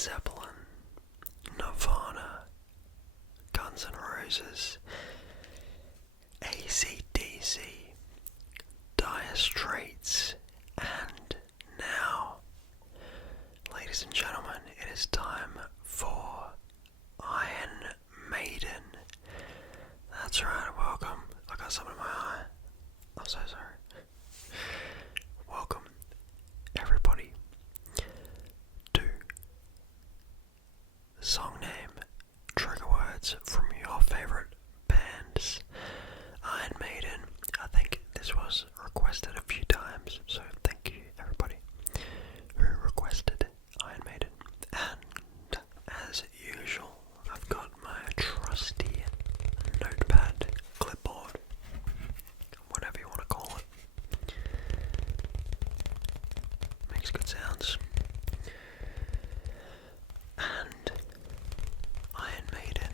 Zeppelin, Nirvana, Guns N' Roses, AC/DC, Dire Straits, and now, ladies and gentlemen, it is time for Iron Maiden. That's right, welcome. I got something in my eye. I'm so sorry. Welcome, everybody, to song name, trigger words from your favourite bands. Iron Maiden. I think this was requested a few times, so thank you everybody who requested Iron Maiden. And as usual, I've got my trusty notepad, clipboard, whatever you want to call it. Makes good sounds. And Iron Maiden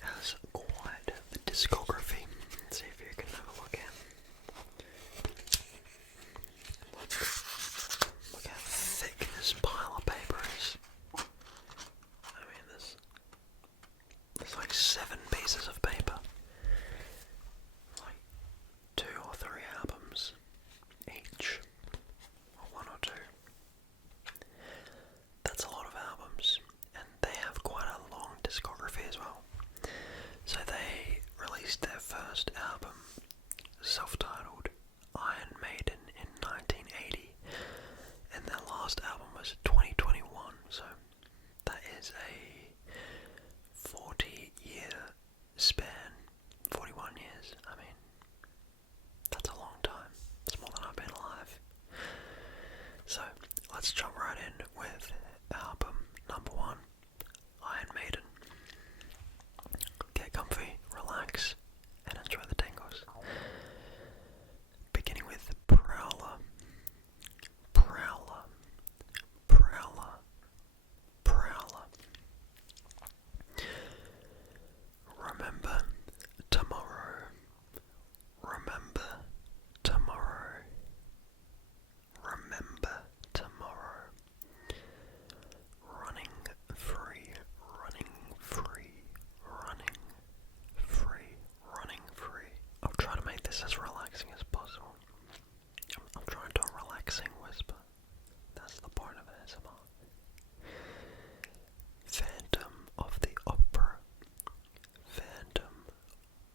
has quite the discography. Let's see if you can have a look at. Look how thick this pile of paper is. I mean, there's like 7 pieces of paper. Like 2 or 3 albums each. Or 1 or 2. That's a lot of albums. And they have quite a long discography as well. So they released their first album, self-titled Iron Maiden, in 1980, and their last album was 2021, so that is a 40-year span, 41 years. I mean, that's a long time. It's more than I've been alive. So let's jump right in with album number 1, Iron Maiden. Get comfy, relax, and enjoy the tingles. Beginning with Prowler, Prowler, Prowler, Prowler. Remember tomorrow, remember tomorrow, remember tomorrow. Running free, running free, running free, running free. I'll try to make this as relaxing as possible. I'm trying to a relaxing whisper. That's the point of ASMR. Phantom of the Opera. Phantom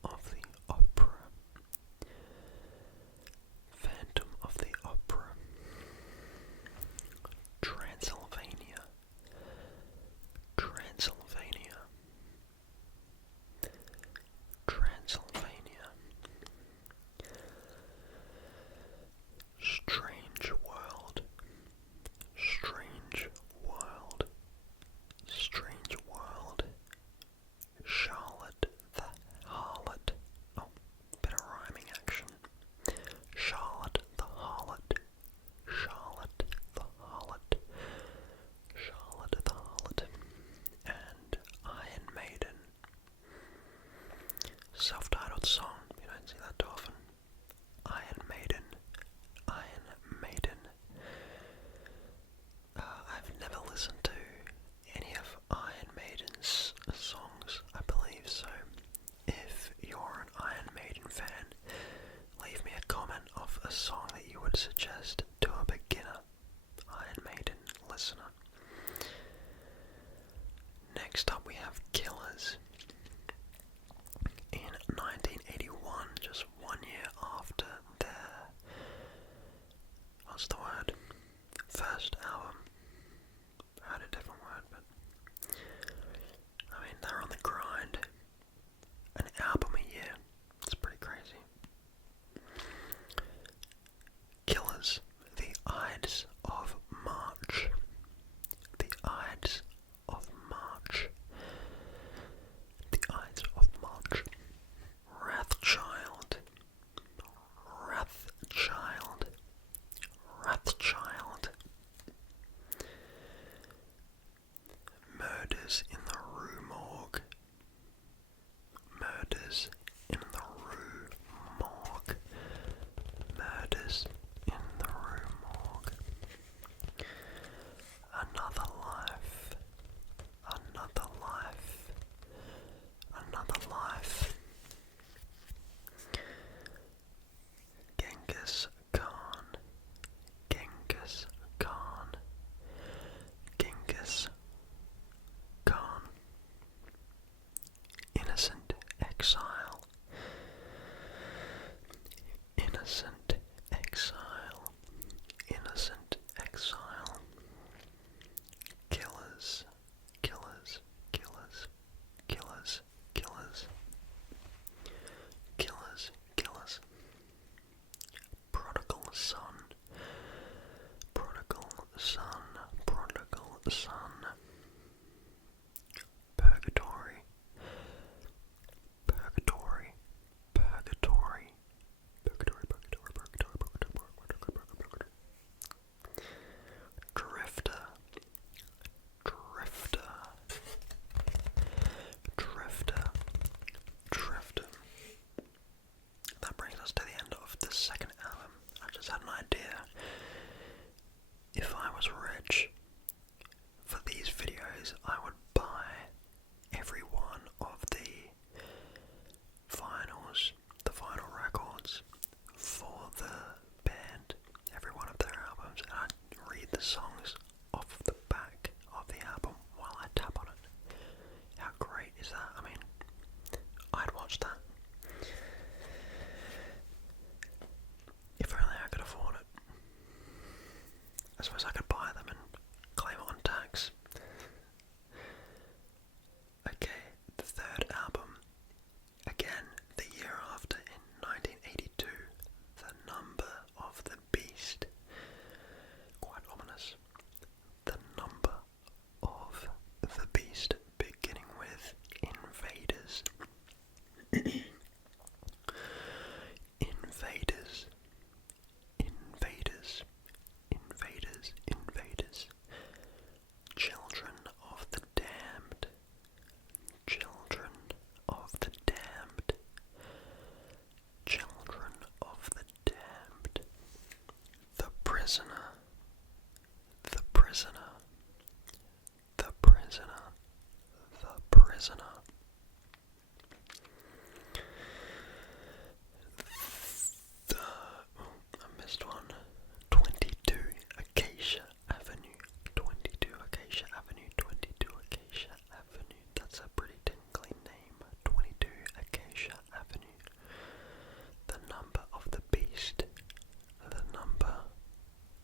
of the Opera. Phantom of the Opera. Transylvania. Transylvania. Transylvania. Strange World. Strange World. Strange World. Charlotte the Harlot. Oh, bit of rhyming action. Charlotte the Harlot. Charlotte the Harlot. Charlotte the Harlot. And Iron Maiden. Self-titled song. You don't see that too often. Iron Maiden. Iron Maiden. I've never listened to any of Iron Maiden's songs, I believe, so if you're an Iron Maiden fan, leave me a comment of a song that you would suggest to a beginner Iron Maiden listener. Next up we have Killers. In 1981, just 1 year after their, what's the word, first album. I had a different word, but I mean, they're on the grind. An album a year. It's pretty crazy. Killers, the Ides of March. The Ides of March. The Ides of March. Wrathchild. Wrathchild. Wrathchild. Murders in the Rue Morgue. Murders in the Rue Morgue. Murders in the Rue Morgue. Another Life. exile. Innocent exile. Innocent exile. Killers. Killers. Killers. Killers. Killers. Killers. Killers. Prodigal son. Prodigal son. Prodigal son. Purgatory. Purgatory. Purgatory. Purgatory. Purgatory. Purgatory. Purgatory. Drifter. Drifter. Drifter. Drifter. That brings us to the end of the second album. I just had an idea. If I was rich, for these videos I would buy every one of the vinyls, the vinyl records for the band, every one of their albums, and I'd read the songs off the back of the album while I tap on it. How great is that? I mean, I'd watch that. If only I could afford it. I suppose I could buy them and claim it on tax. Okay, the third album. Again, the year after, in 1982. The Number of the Beast. Quite ominous. The Number of the Beast, beginning with Invaders. Invaders. Invaders. Invaders. Invaders. Children of the Damned. Children of the Damned. Children of the Damned. The Prisoner. The Prisoner. The Prisoner. The Prisoner. I missed one. 22 Acacia Avenue. 22 Acacia Avenue. 22 Acacia Avenue. That's a pretty tinkly name. 22 Acacia Avenue. The Number of the Beast. The Number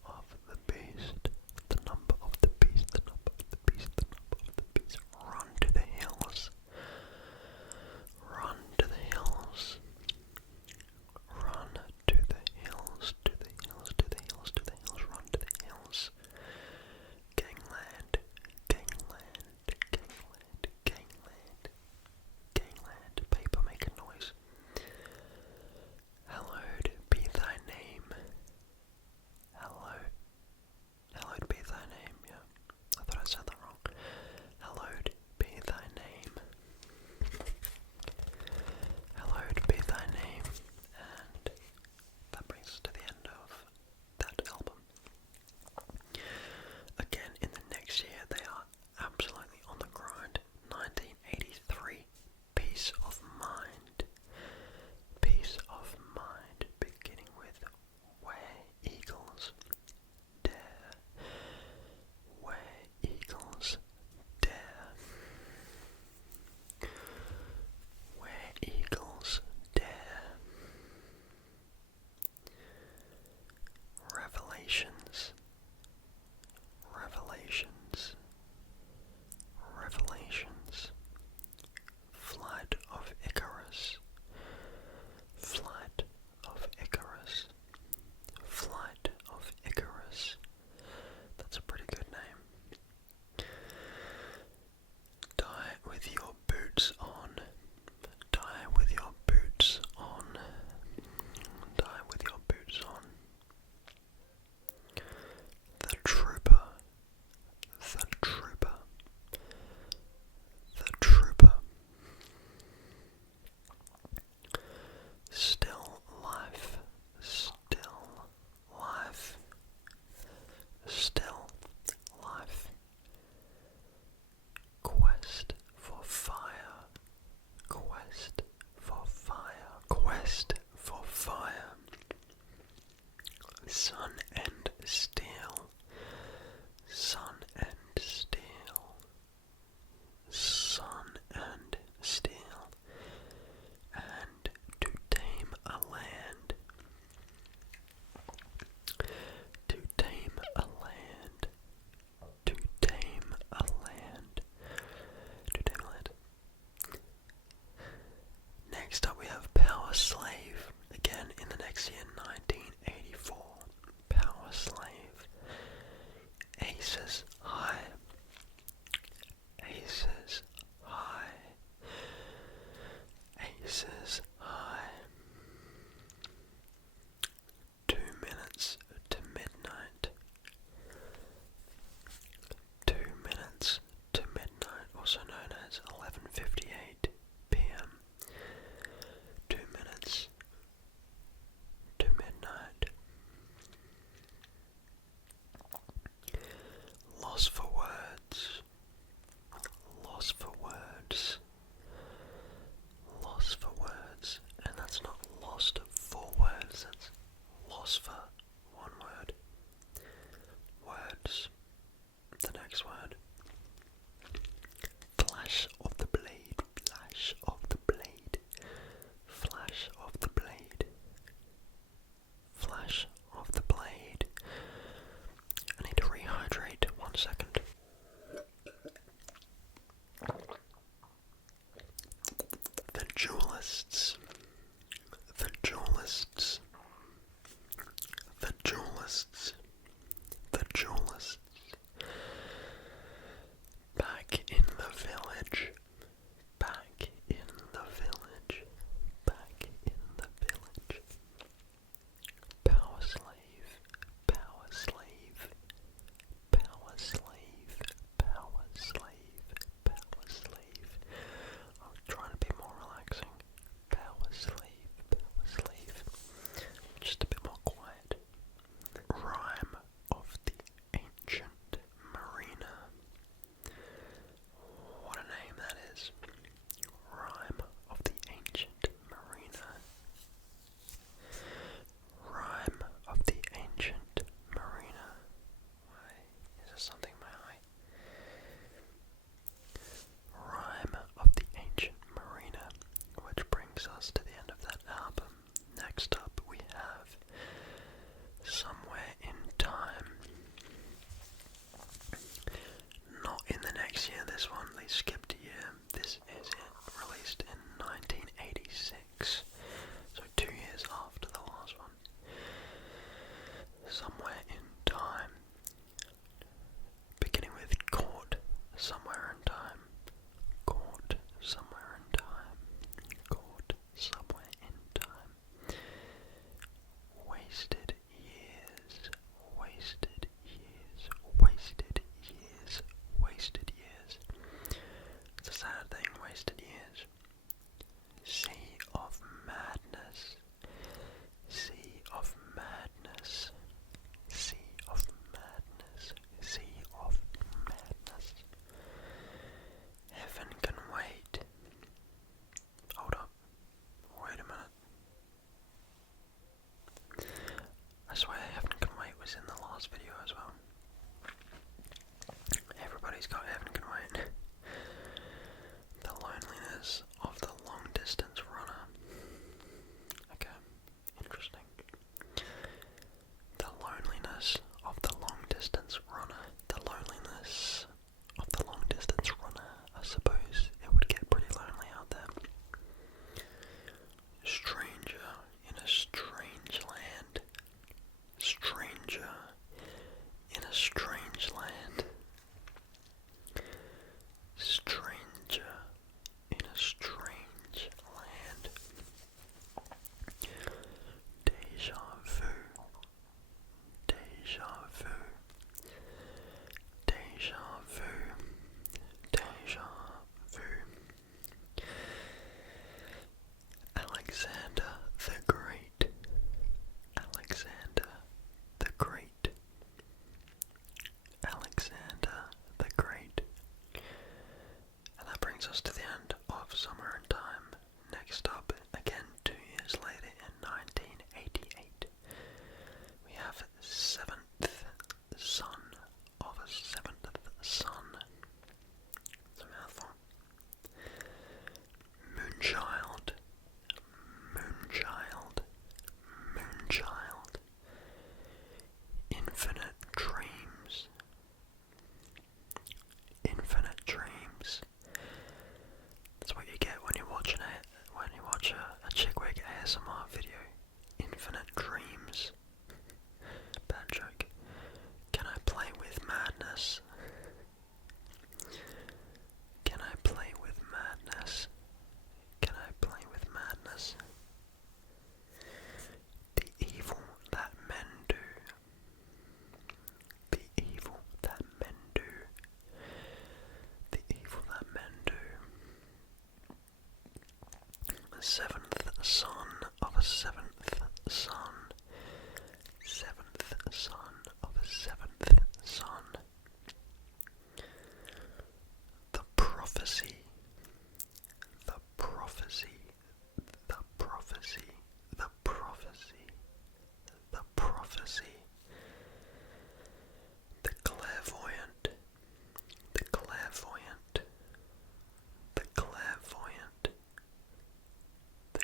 of the Beast. The Number of the Beast. The Number of the Beast. The Number of the Beast. Run to the hills. wasted years. Sea of madness. Sea of madness. Sea of madness. Sea of madness. Heaven can wait. Hold up. Wait a minute. I swear Heaven Can Wait was in the last video as well. Everybody's got Heaven Can Wait. The loneliness of the long distance runner. Okay, interesting. The loneliness of the long distance runner. The loneliness of the long distance runner. I suppose it would get pretty lonely out there. Stranger in a strange land. Stranger in a strange land. Stranger in a strange land. Deja vu. Deja vu. Deja vu. Deja vu. Alexander the Great. Alexander the Great. Alexander the Great. And that brings us to the end of Somewhere in Time. Next up, again 2 years later in 1988, we have Seventh Son of a Seventh Son. It's a mouthful. Moonchild. Moonchild. Moonchild. Infinite Dreams. Infinite Dreams. That's what you get when you watch a chickwig ASMR video. Infinite Dreams. Bad joke. Can I play with madness? Can I play with madness? Can I play with madness? The evil that men do. The evil that men do. The evil that men do. The seventh son of a seventh son. Seventh son of a seventh son. The prophecy. The prophecy. The prophecy. The prophecy. The prophecy. The clairvoyant. The clairvoyant. The clairvoyant. The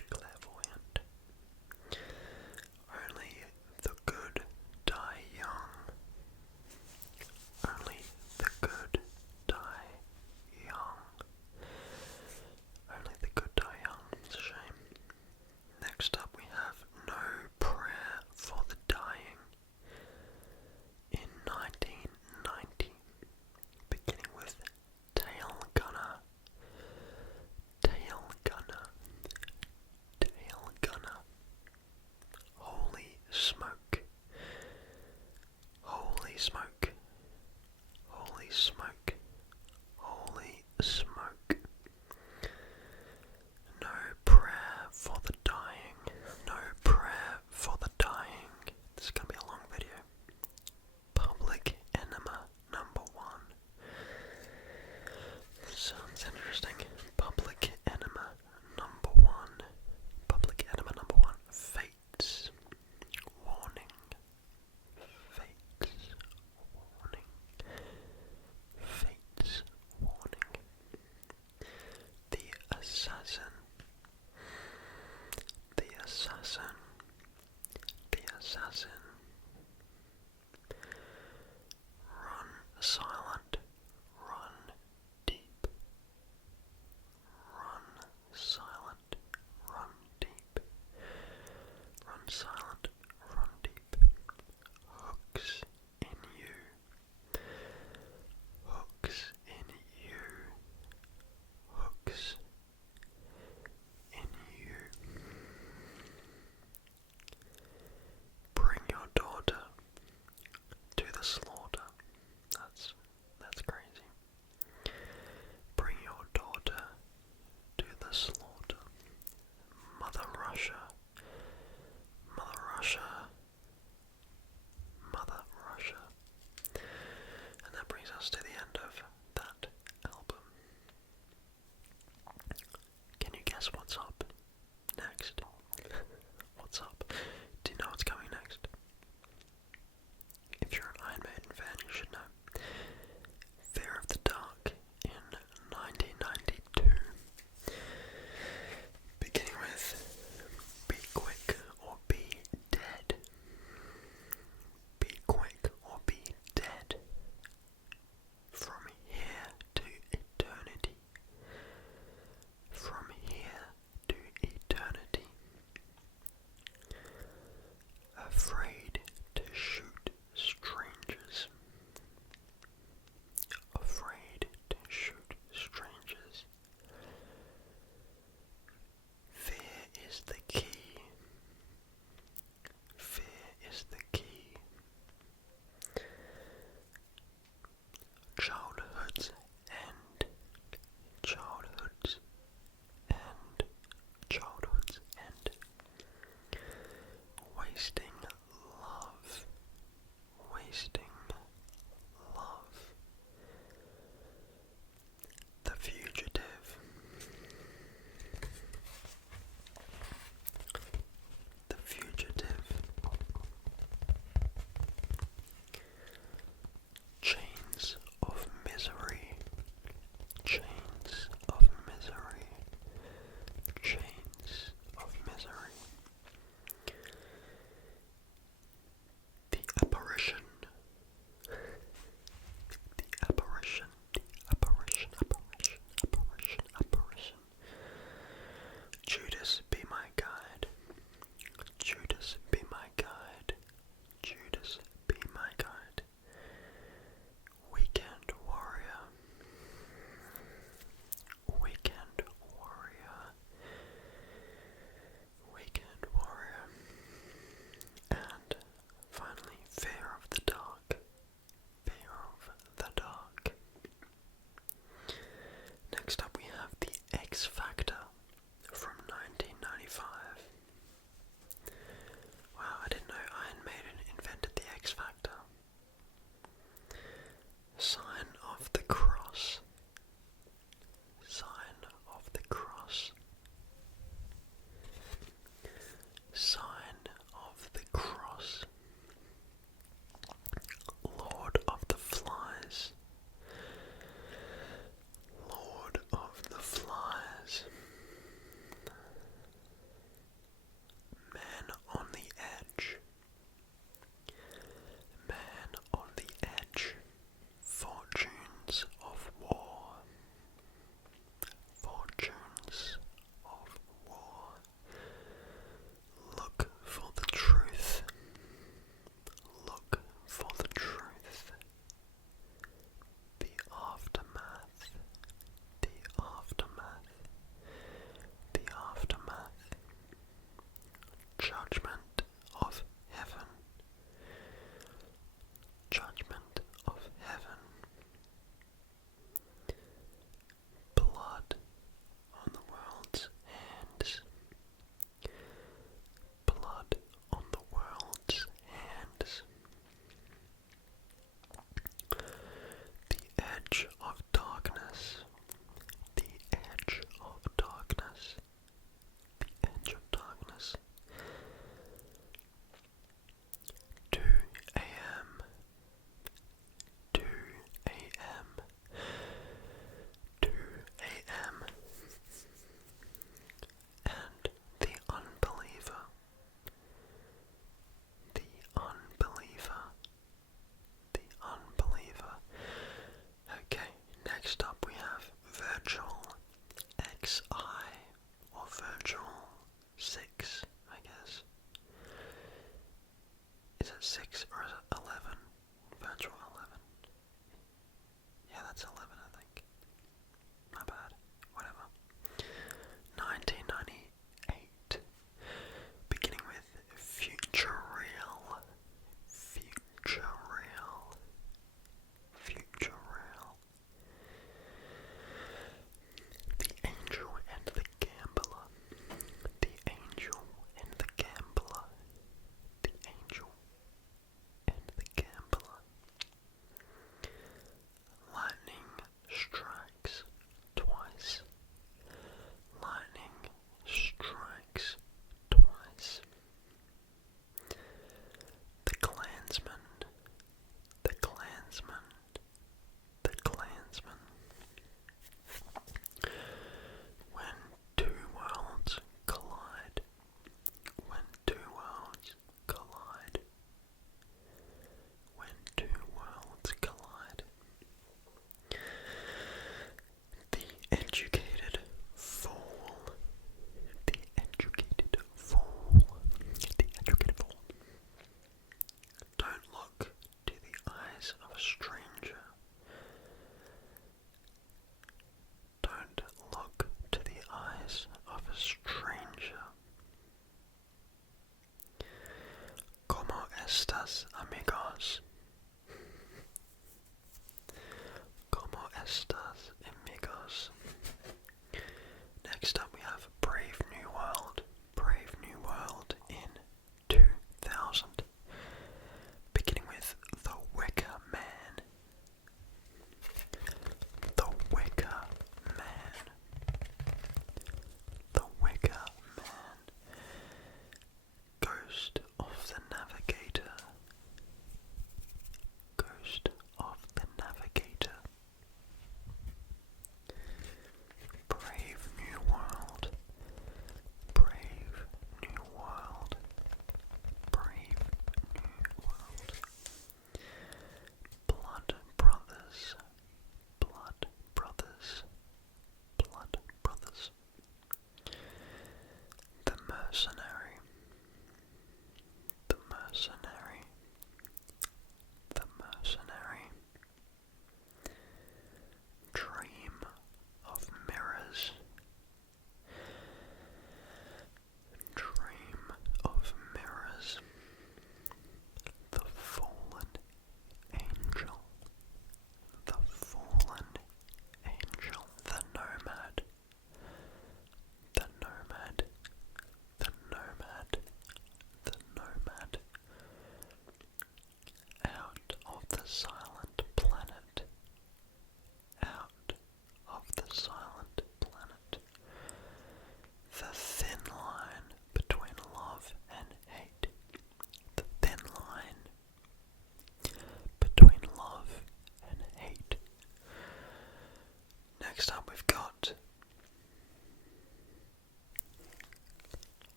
Next up we've got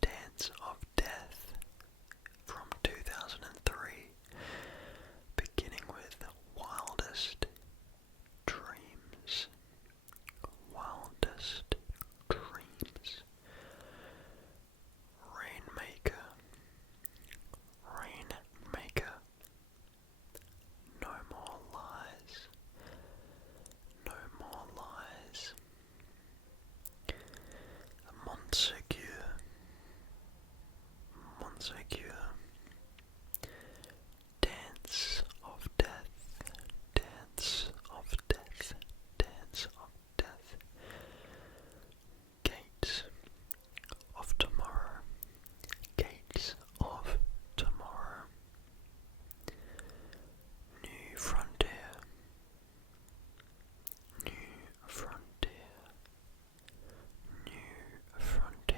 Dance of Death from 2003, beginning with Wildest Dreams. Wildest Dreams. Rainmaker. Rainmaker. No More Lies. No More Lies. Monsegur. Monsegur. Dance of Death. Dance of Death. Dance of Death. Gates of Tomorrow. Gates of Tomorrow. New Frontier. New Frontier. New Frontier.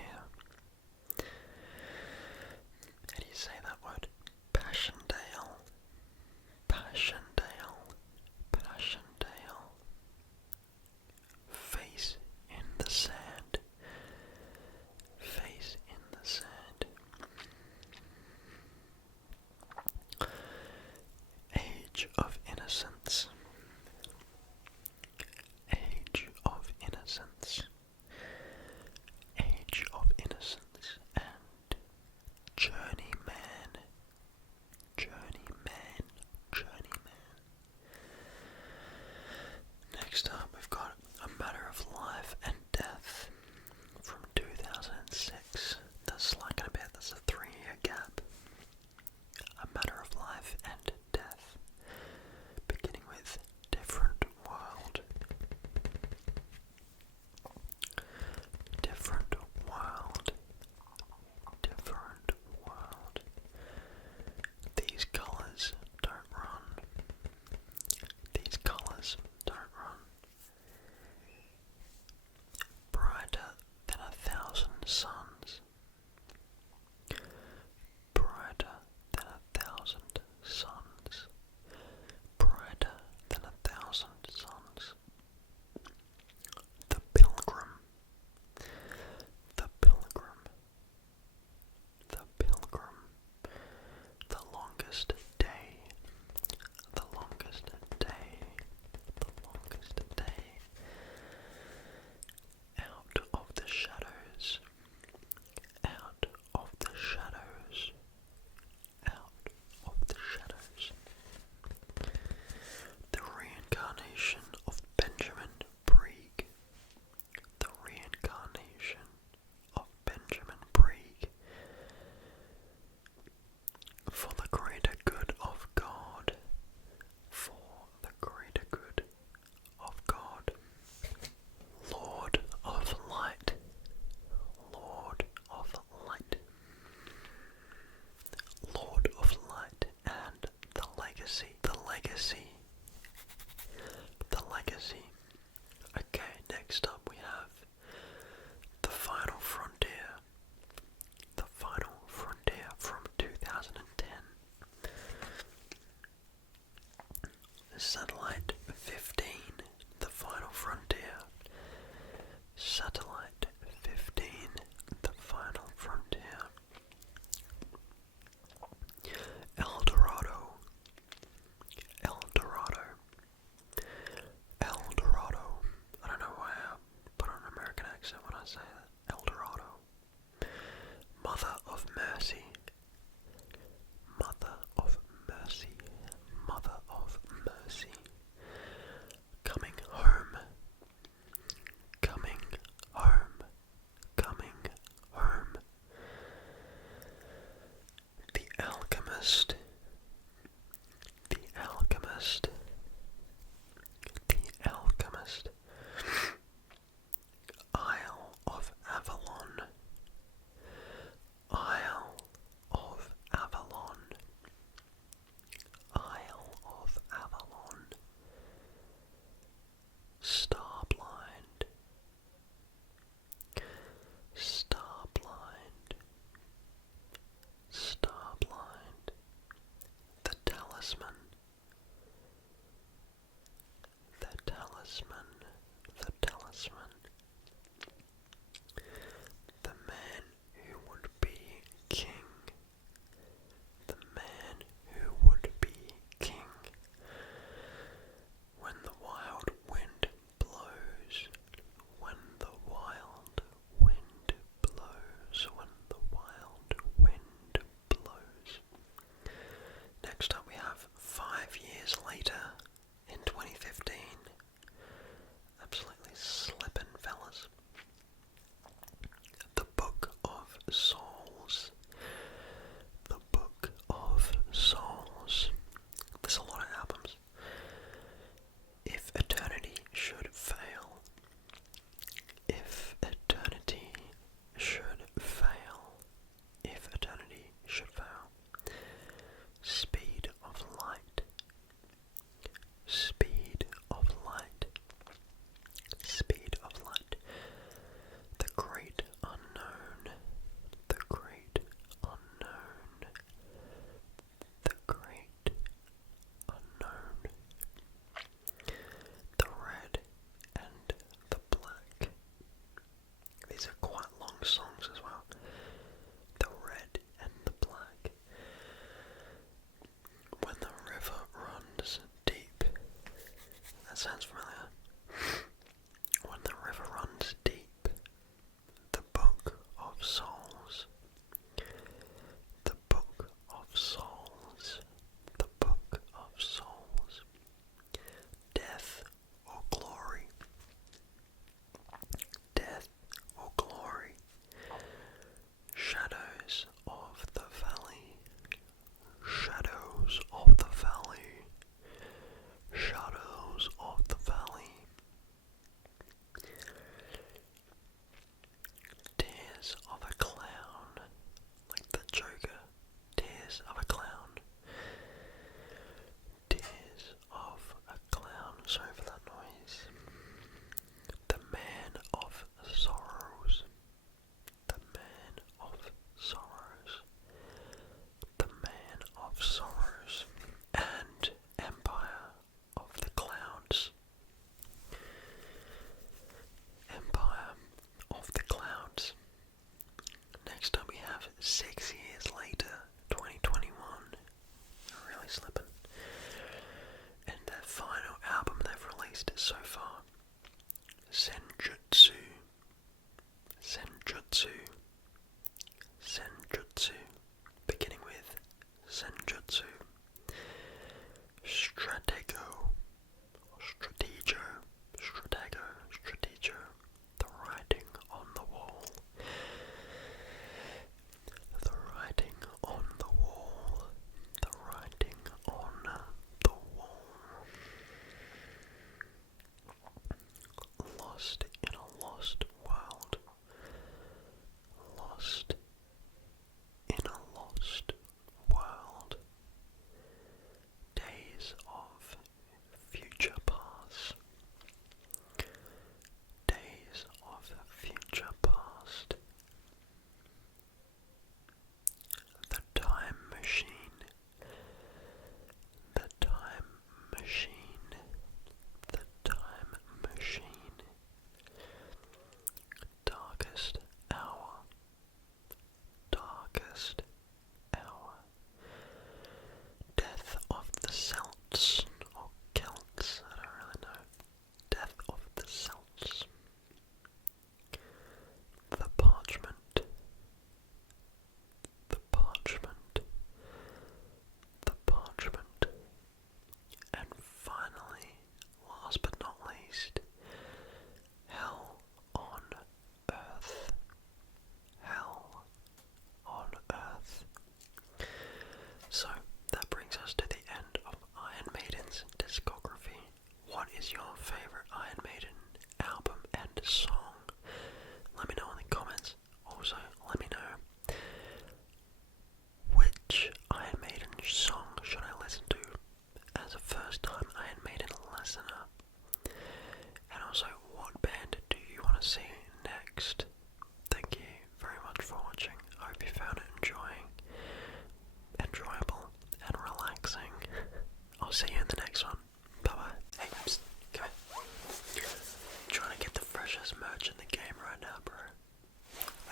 coolest merch in the game right now, bro.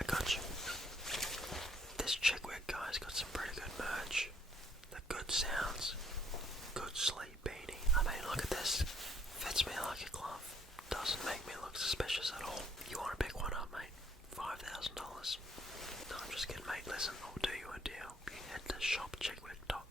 I got you. This Chickwick guy's got some pretty good merch. The good sounds. Good sleep beanie. I mean, look at this. Fits me like a glove. Doesn't make me look suspicious at all. You want to pick one up, mate? $5,000. No, I'm just kidding, mate. Listen, I'll do you a deal. You head to shopchickwick.com.